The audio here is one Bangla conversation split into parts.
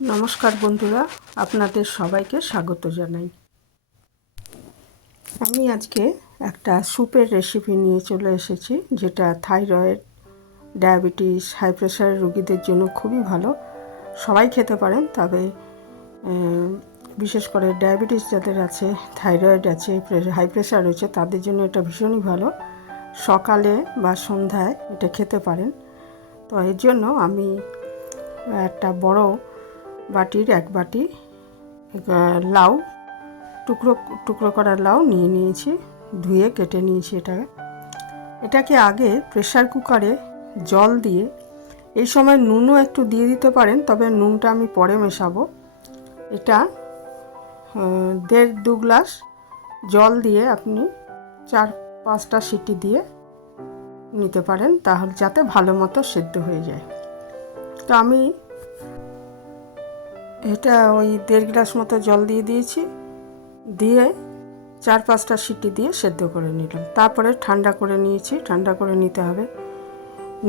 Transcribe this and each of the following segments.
নমস্কার বন্ধুরা, আপনাদের সবাইকে স্বাগত জানাই। আমি আজকে একটা স্যুপের রেসিপি নিয়ে চলে এসেছি, যেটা থাইরয়েড, ডায়াবেটিস, হাই প্রেশারের রোগীদের জন্য খুবই ভালো। সবাই খেতে পারেন, তবে বিশেষ করে ডায়াবেটিস যাদের আছে, থাইরয়েড আছে, হাই প্রেশার রয়েছে, তাদের জন্য এটা ভীষণই ভালো। সকালে বা সন্ধ্যায় এটা খেতে পারেন। তো এর জন্য আমি একটা বড় বাটির এক বাটি লাউ, টুকরো টুকরো করা লাউ নিয়ে নিয়েছি, ধুয়ে কেটে নিয়েছি। এটাকে আগে প্রেসার কুকারে জল দিয়ে, এই সময় নুনও একটু দিয়ে দিতে পারেন, তবে নুনটা আমি পরে মেশাবো। এটা 1.5-2 গ্লাস জল দিয়ে আপনি 4-5টা সিটি দিয়ে নিতে পারেন, তাহলে যাতে ভালো মতো সেদ্ধ হয়ে যায়। তো আমি এটা ওই 1.5 গ্লাস মতো জল দিয়ে দিয়েছি, দিয়ে 4-5টা সিটি দিয়ে সেদ্ধ করে নিলাম। তারপরে ঠান্ডা করে নিয়েছি, ঠান্ডা করে নিতে হবে।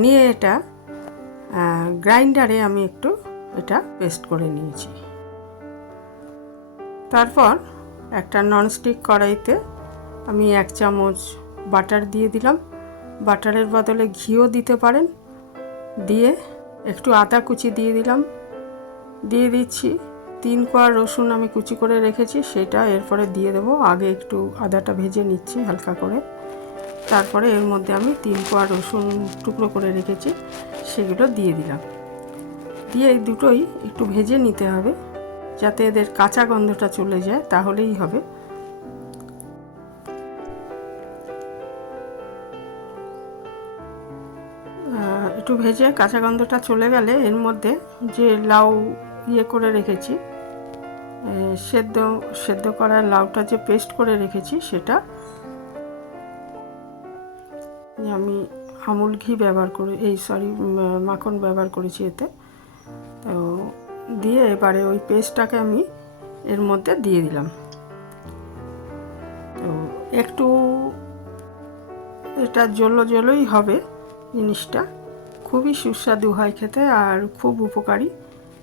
নিয়ে এটা গ্রাইন্ডারে আমি একটু এটা পেস্ট করে নিয়েছি। তারপর একটা ননস্টিক কড়াইতে আমি 1 চামচ বাটার দিয়ে দিলাম। বাটারের বদলে ঘিও দিতে পারেন। দিয়ে একটু আদা কুচি দিয়ে দিলাম। দিয়ে দিচ্ছি 3 কোয়া রসুন আমি কুচি করে রেখেছি, সেটা এরপরে দিয়ে দেবো। আগে একটু আদাটা ভেজে নিচ্ছি হালকা করে, তারপরে এর মধ্যে আমি 3 কোয়া রসুন টুকরো করে রেখেছি, সেগুলো দিয়ে দিলাম। দিয়ে এই দুটোই একটু ভেজে নিতে হবে, যাতে এদের কাঁচা গন্ধটা চলে যায়, তাহলেই হবে। একটু ভেজে কাঁচা গন্ধটা চলে গেলে এর মধ্যে যে লাউ করে রেখেছি, সেদ্ধ করা লাউটা যে পেস্ট করে রেখেছি, সেটা আমি আমুল ঘি ব্যবহার করে মাখন ব্যবহার করেছি এতে। তো দিয়ে এবারে ওই পেস্টটাকে আমি এর মধ্যে দিয়ে দিলাম। তো একটু এটা জলই হবে জিনিসটা, খুবই সুস্বাদু হয় খেতে আর খুব উপকারী।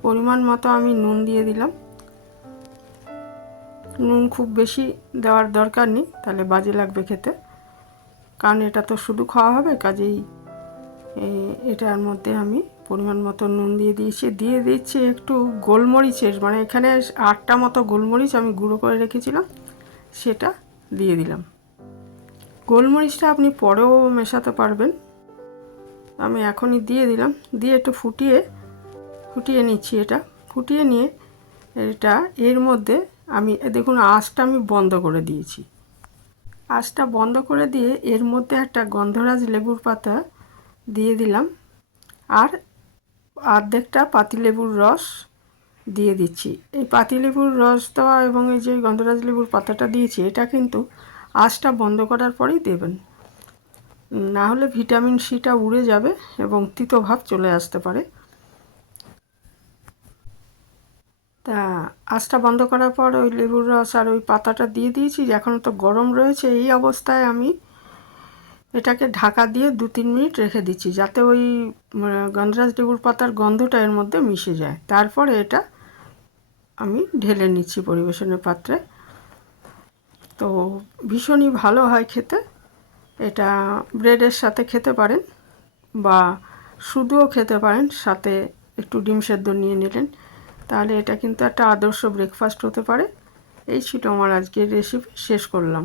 পরিমাণ মতো আমি নুন দিয়ে দিলাম। নুন খুব বেশি দেওয়ার দরকার নেই, তাহলে বাজে লাগবে খেতে, কারণ এটা তো শুধু খাওয়া হবে। কাজেই এটার মধ্যে আমি পরিমাণ মতো নুন দিয়ে দিচ্ছি একটু গোলমরিচের, মানে এখানে 8টা মতো গোলমরিচ আমি গুঁড়ো করে রেখেছিলাম, সেটা দিয়ে দিলাম। গোলমরিচটা আপনি পরেও মেশাতে পারবেন, আমি এখনই দিয়ে দিলাম। দিয়ে একটু ফুটিয়ে নিচ্ছি। এটা ফুটিয়ে নিয়ে এটা এর মধ্যে আমি দেখুন আঁচটা আমি বন্ধ করে দিয়েছি। আঁচটা বন্ধ করে দিয়ে এর মধ্যে একটা গন্ধরাজ লেবুর পাতা দিয়ে দিলাম, আর অর্ধেকটা পাতিলেবুর রস দিয়ে দিচ্ছি। এই পাতিলেবুর রস দেওয়া এবং এই যে গন্ধরাজ লেবুর পাতাটা দিয়েছি, এটা কিন্তু আঁচটা বন্ধ করার পরেই দেবেন, না হলে ভিটামিন সিটা উড়ে যাবে এবং তিতো ভাব চলে আসতে পারে। তা আঁচটা বন্ধ করার পর ওই লেবুর রস আর ওই পাতাটা দিয়ে দিয়েছি। এখন তো গরম রয়েছে, এই অবস্থায় আমি এটাকে ঢাকা দিয়ে 2-3 মিনিট রেখে দিচ্ছি, যাতে ওই গন্ধরাজ লেবুর পাতার গন্ধটা এর মধ্যে মিশে যায়। তারপরে এটা আমি ঢেলে নিচ্ছি পরিবেশনের পাত্রে। তো ভীষণই ভালো হয় খেতে। এটা ব্রেডের সাথে খেতে পারেন বা শুধুও খেতে পারেন, সাথে একটু ডিম সেদ্ধ নিয়ে নিলেন, তাহলে এটা কিন্তু একটা আদর্শ ব্রেকফাস্ট হতে পারে। এই ছিল আমার আজকের রেসিপি, শেষ করলাম।